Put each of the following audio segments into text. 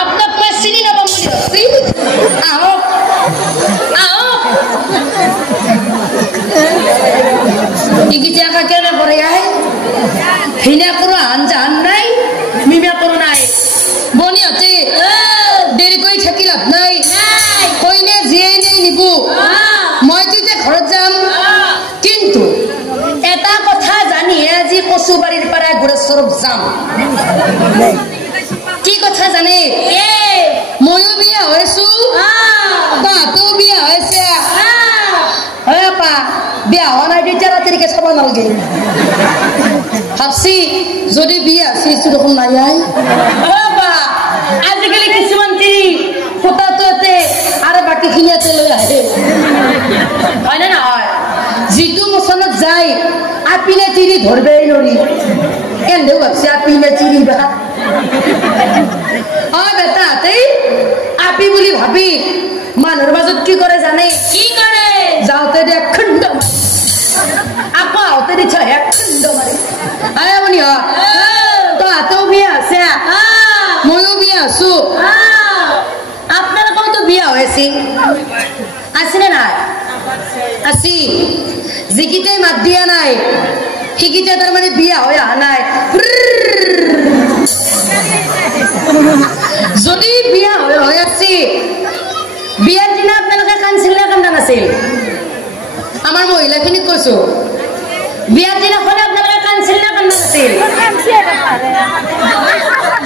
আপনাক মই চিনি নাপাম বুলি ভাবছি আহক আহক ইগিটা কাকেৰে পৰে আই হিনা করো আনজান নাই মিমা করো নাই বনি আছে দেরি কই থাকি লাভ নাই কইনে জিয়াই নাই নিবু মই তুইতে ঘৰত যাম কিন্তু এটা কথা জানি আজি কচুবাড়িৰ পৰা গুৰেশ্বৰক যাম কি কথা জানে ময়ো বিয়া হৈছো তাতো বিয়া হৈছে আপা বিয়া হোৱা নাই তেতিয়া ৰাতিকে চাব নালাগে ভাবছি যদি বিয়া আছে দেখোন নাই আপা আজিকালি কিছুমান তিৰি ফটাটোতে আৰু বাকীখিনিতে লৈ আহে হয় না নহয় যিটো মচনত যায় আপিনে তিৰি ধৰবেই নৰি কেনেও ভাবছি আপিনে তিৰি বা বেটা আপি বুলি ভাবি মানুহৰ মাজত কি কৰে জানে কি কৰে যাওঁতে দে খণ্ড আকৌ আহোঁতে দিছ এক খণ্ড মাৰি আয়া বনি তহঁতও বিয়া আছে ময়ো বিয়া আছো আপোনালোকৰতো বিয়া হৈছে আছেনে নাই আছি যিকেইটাই মাত দিয়া নাই সেইকেইটা তাৰমানে বিয়া হৈ অহা নাই যদি বিয়া হৈ আছে বিয়াৰ দিনা আপোনালোকে কান্দিছিল নে কান্দা নাছিল আমাৰ মহিলাখিনিক কৈছো বিয়াৰ দিনাখনে আপোনালোকে কান্দিছিল নে কান্দা নাছিল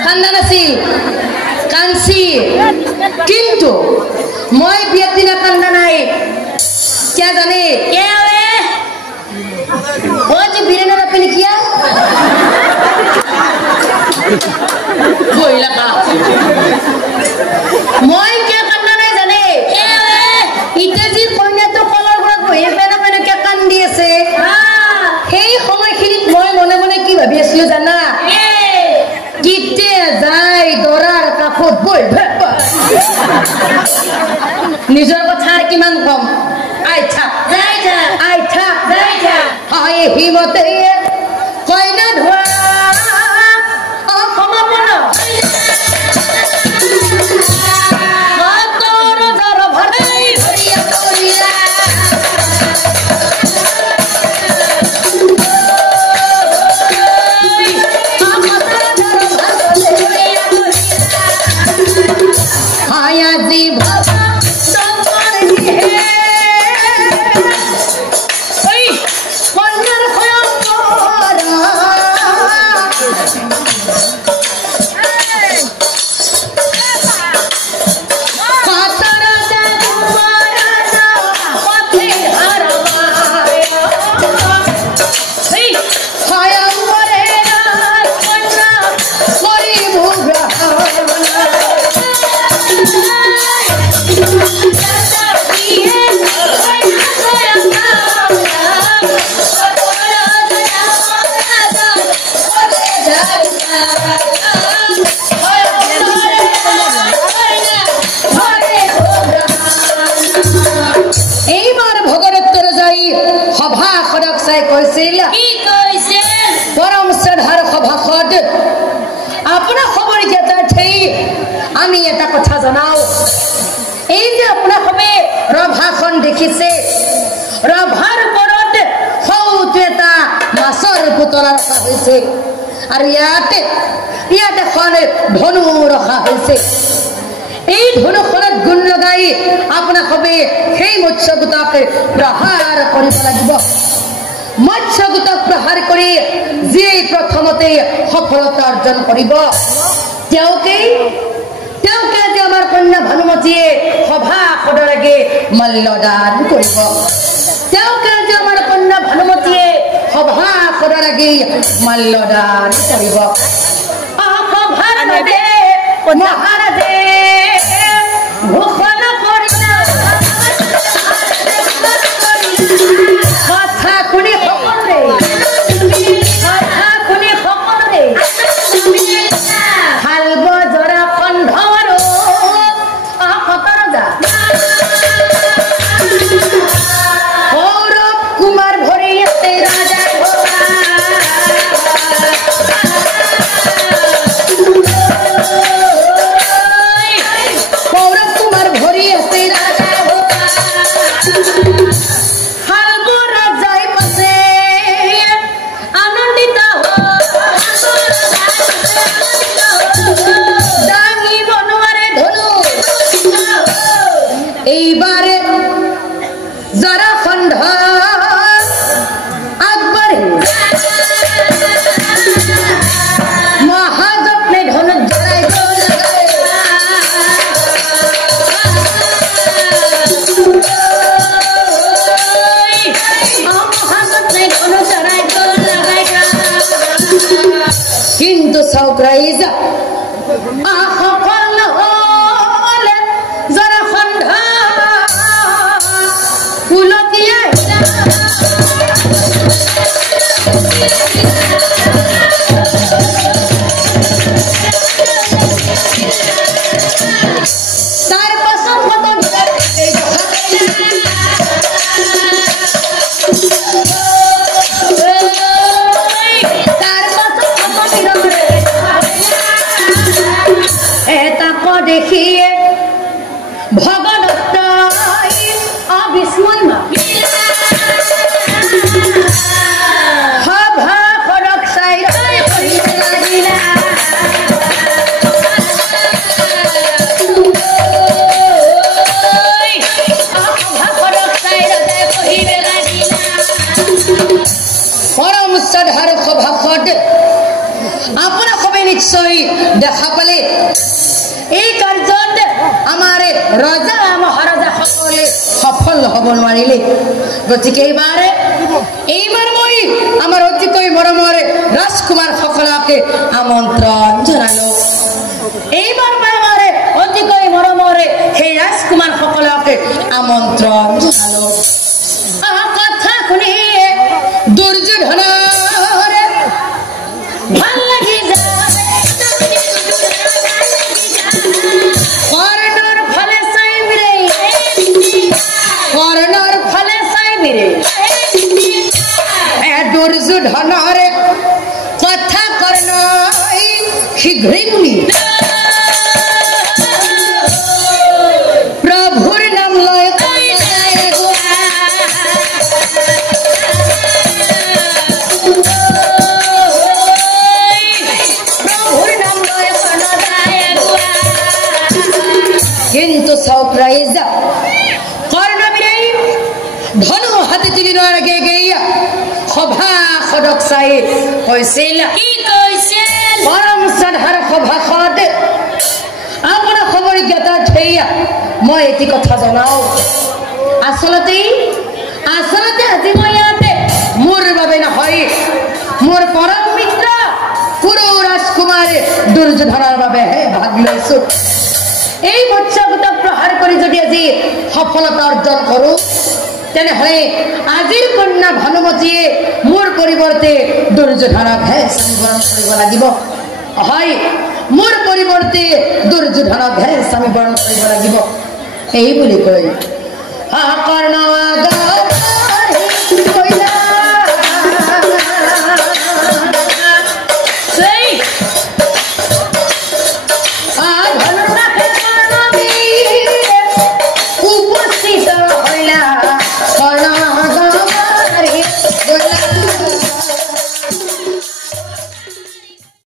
কান্দা নাছিল কান্দছি কিন্তু মই বিয়াৰ দিনা কান্দা নাই क्या जाने क्या है वो जी बीरे ने पे किया कोई लगा মই क्या करना नहीं जाने क्या है इते जी कोने तो कलर गुण होए पेना पेना क्या कान दिए से সেই সময়খিনিত মই মনে মনে কি ভাবি আছিলো জানা কিতে যাই দৰাৰ কাষত বই নিজৰ কথা কিমান কম আইছা যাইছা আইছা যাইছা আই হিমতে কইনা ধোৱা অসমাপন মাতৰ দৰ ভৰাই হৰিয়া কৰিলা হায়া জি ভাবা परम श्रद्धार सभाखत अपना खबर আমি এটা কথা জানাও এই যে আপোনা সবে ৰভাখন দেখিছে ৰভাৰ ওপৰত সৌটো এটা মাছৰ পুতলা ৰখা হৈছে আৰু ইয়াতে এখন ধনু ৰখা হৈছে এই ধনুখনত গুণ লগাই আপোনা সবে সেই মৎস্যগোটক প্ৰহাৰ কৰিব লাগিব মৎস্যগোটক প্ৰহাৰ কৰি যি প্ৰথমতে সফলতা অৰ্জন কৰিব তেওঁকে আমাৰ কন্যা ভানুমতীয়ে সভা সদৰ আগে মল্লদান কৰিব তেওঁকে আমাৰ কন্যা ভানুমতীয়ে সভা সদৰ আগে মল্লদান কৰিব সভাৰ বাবে মহাৰাজে ঘোষণা কৰিলে কথা শুনি সকলোৰে হাল বজৰা কণ্ঠৰ অসতৰজা সৌৰভ কুমাৰ ভৰি আছে ৰাজা দাঙি বনোয়ারে ধনু এইবারে যারা খণ্ড আকবরে মহাযত্নে ধনু জড়াই কিন্তু সৌগ্রাইজা আহফল হলে যারা খণ্ড কুলকিয়া তার পাশন কত দেখিয়ে ভগদত্তাই অবিস্ময় সভা খড়ক চাই পরম শ্রদ্ধার সভাসদ আপোনাক সবে নিশ্চয় দেখা পালে এই কাৰ্যত আমাৰ ৰজা মহাৰাজা সকলে সফল হ'ব নোৱাৰিলে গতিকে এইবাৰ মই আমাৰ অতিকৈ মৰমৰে ৰাজকুমাৰ সকলকে আমন্ত্ৰণ জনালো এইবাৰ মই আমাৰ অতিকৈ মৰমৰে সেই ৰাজকুমাৰ সকলকে আমন্ত্ৰণ জনালো কথা শুনি দুৰ্যোধনৰে ভাল লাগি যায় কর্ণর ফলে দুর্যোধনরে কথা কর্ণ শীঘ্রই মুনি প্রভুর নাম লয় কিন্তু সৌগ্রাইজা কর্ণবীরাই ধনু হাতে তুলি নেওয়ার আগে গিয়া সভা সদক চাই কৈছিল কি কৈছিল পরম শ্রদ্ধার সভাসদ আপোনাৰ খবৰ জ্ঞাতা থৈয়া মই এটি কথা জনাও আসলতে আজি মই ইয়াতে মোৰ বাবে নহয় মোৰ পৰম মিত্ৰ কুৰু ৰাজকুমাৰ দুৰ্যোধনৰ বাবেহে ভাগ লৈছো এই মৎস্যগত প্ৰহাৰ কৰে যদি আজি সফলতা অৰ্জন কৰো তেনেহলে আজিৰ কন্যা ভানুমতীয়ে মোৰ পৰিৱৰ্তে দুৰ্যোধনক ভেষ বৰণ কৰিব লাগিব হয় মোৰ পৰিৱৰ্তে দুৰ্যোধনক ভেষ আমি বৰণ কৰিব লাগিব এই বুলি কৈ কৰ্ণ